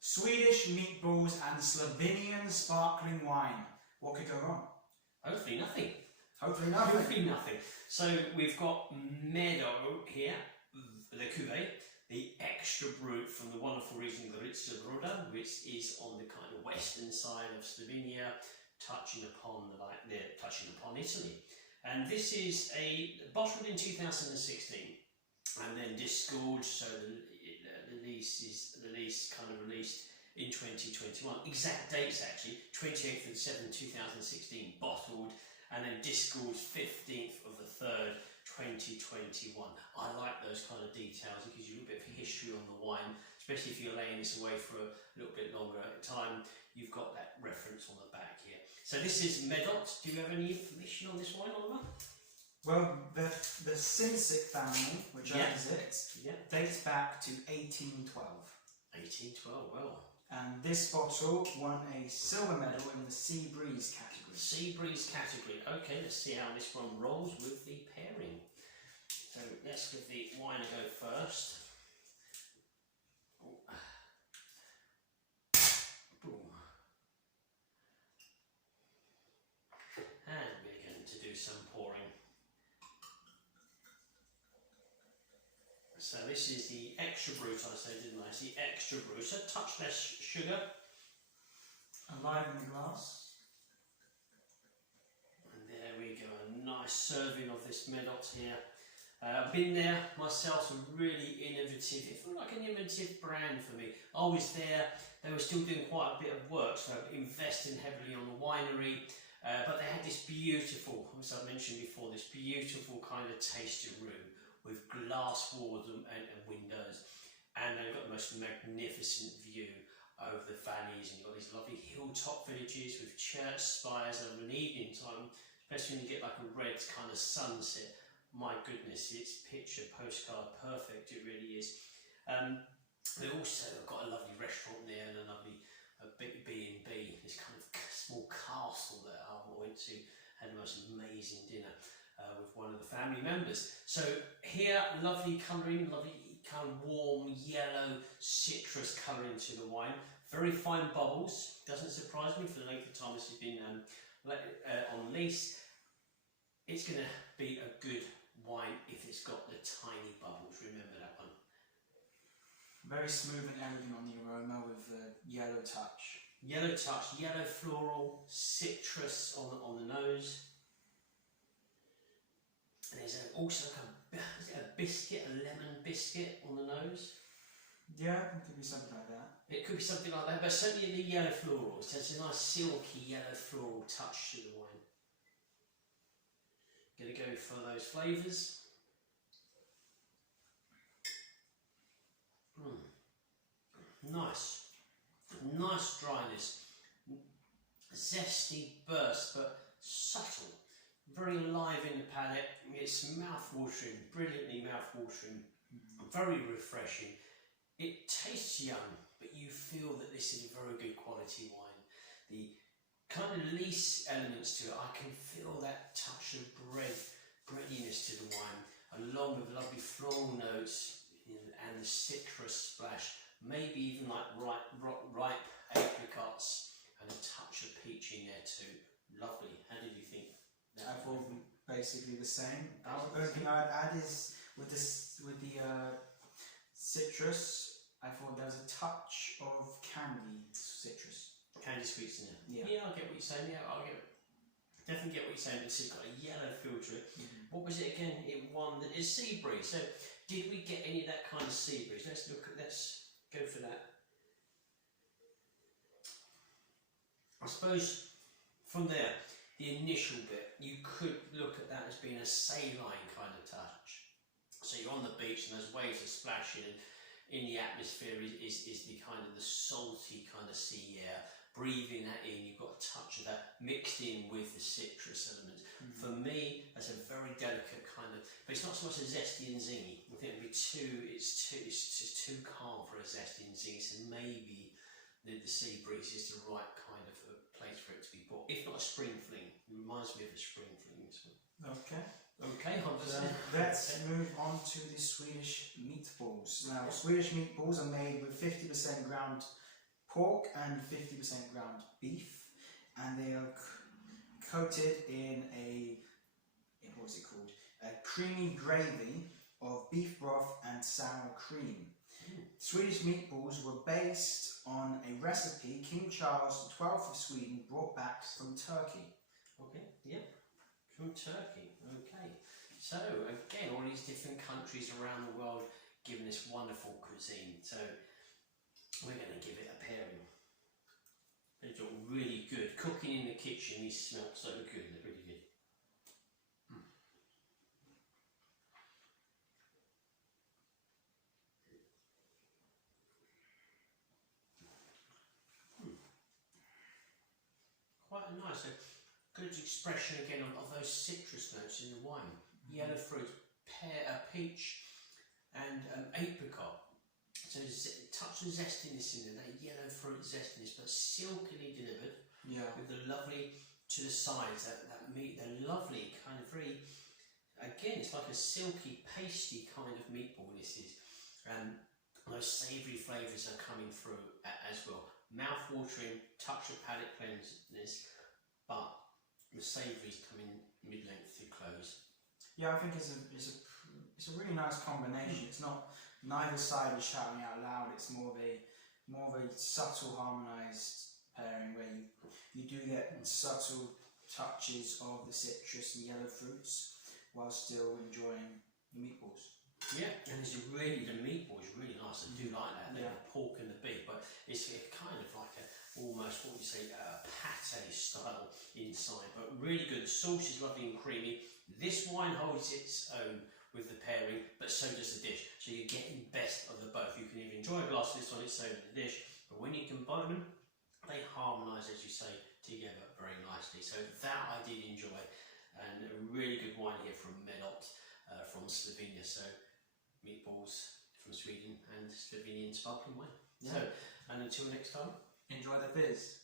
Swedish meatballs and Slovenian sparkling wine. What could go wrong? Hopefully nothing. Hopefully nothing. Hopefully nothing. So we've got Medot here, the cuveé, the Extra Brut from the wonderful region of Extra Brut, which is on the kind of western side of Slovenia, touching upon Italy. And this is bottled in 2016 and then disgorged, so the lease kind of released in 2021. Exact dates actually, 28th of the 7th, 2016 bottled, and then disgorged 15th of the 3rd, 2021. I like those kind of details. It gives you a little bit of history on the wine, especially if you're laying this away for a little bit longer at a time. You've got that reference on the back here. So this is Medot. Do you have any information on this wine, Oliver? Well, the Sinsic family, which owns it, dates back to 1812. 1812, well. And this bottle won a silver medal in the Sea Breeze category. Sea Breeze category. Okay, let's see how this one rolls with the pairing. So let's give the wine a go first. And we're going to do some pouring. So this is the Extra Brut, I said, didn't I? It's the Extra Brut, so a touch less sugar. Alive in the glass. And there we go, a nice serving of this Medot here. I've been there myself, some really innovative, it felt like an innovative brand for me. I was there, they were still doing quite a bit of work, so investing heavily on the winery. But they had this beautiful, as I mentioned before, this beautiful kind of tasting room with glass walls and windows, and they've got the most magnificent view over the valleys, and you've got these lovely hilltop villages with church spires over an evening time, especially when you get like a red kind of sunset. My goodness, it's picture postcard perfect, it really is. They also have got a lovely restaurant there and a lovely B&B, this kind of small castle that I went to, had the most amazing dinner with one of the family members. So here, lovely colouring, lovely kind of warm yellow citrus colouring to the wine. Very fine bubbles, doesn't surprise me for the length of time this has been on lease. It's going to be a good wine if it's got the tiny bubbles, remember that one. Very smooth and elegant on the aroma with yellow touch. Yellow touch, yellow floral, citrus on the nose. And there's also like a biscuit, a lemon biscuit on the nose. Yeah, it could be something like that. It could be something like that, but certainly the yellow florals. There's a nice silky yellow floral touch to the wine. Gonna go for those flavours. Nice. Nice dryness. Zesty burst, but subtle. Very alive in the palate. It's mouth-watering, brilliantly mouth-watering. Very refreshing. It tastes young, but you feel that this is a very good quality wine. The kind of lease elements to it, I can feel that touch of breadiness to the wine, along with lovely floral notes and the citrus splash, maybe even like ripe apricots and a touch of peach in there too. Lovely. How did you think? I thought basically the same. The only thing I'd add is with the citrus, I thought there was a touch of candy citrus. Candy sweets in it. Yeah. I get what you're saying. Yeah, I definitely get what you're saying. It's got a yellow feel to it. What was it again? It won the Sea Breeze. So did we get any of that kind of sea breeze? Let's go for that. I suppose from there, the initial bit, you could look at that as being a saline kind of touch. So you're on the beach and those waves are splashing, and in the atmosphere is the kind of the salty kind of sea air. Breathing that in, you've got a touch of that mixed in with the citrus elements. For me, that's a very delicate kind of, but it's not so much a zesty and zingy. I think it's just too calm for a zesty and zingy. So maybe the Sea Breeze is the right kind of a place for it to be bought. If not a spring fling, it reminds me of a spring fling. Okay. Okay, let's move on to the Swedish meatballs. Now, Swedish meatballs are made with 50% ground pork and 50% ground beef, and they are coated in what's it called? A creamy gravy of beef broth and sour cream. Swedish meatballs were based on a recipe King Charles XII of Sweden brought back from Turkey. Okay, yeah, from Turkey. Okay, so again, all these different countries around the world giving this wonderful cuisine. So we're going to give it a pairing. They look really good. Cooking in the kitchen, these smell so good. They're really good. Quite a nice, good expression again of those citrus notes in the wine. Yellow fruit, pear, peach, and apricot. So touch of zestiness in there, that yellow fruit zestiness, but silkily delivered. Yeah. With the lovely to the sides, that meat, the lovely kind of very, again, it's like a silky, pasty kind of meatball. This is, those savoury flavours are coming through as well. Mouth-watering, touch of palate cleansedness, but the savouries coming mid-length to close. Yeah, I think it's a really nice combination. It's not neither side is shouting out loud. It's more of a subtle harmonised pairing where you do get subtle touches of the citrus and yellow fruits while still enjoying the meatballs. Yeah, and the meatball is really nice. I do like that. The pork and the beef, but it's kind of like almost what you say a pate style inside, but really good. The sauce is lovely and creamy. This wine holds its own with the pairing, but so does the dish. So you're getting best of the both. You can even enjoy a glass of this on its own in the dish, but when you combine them, they harmonise, as you say, together very nicely. So that I did enjoy, and a really good wine here from Medot from Slovenia. So meatballs from Sweden and Slovenian sparkling wine. Yeah. So, and until next time, enjoy the fizz.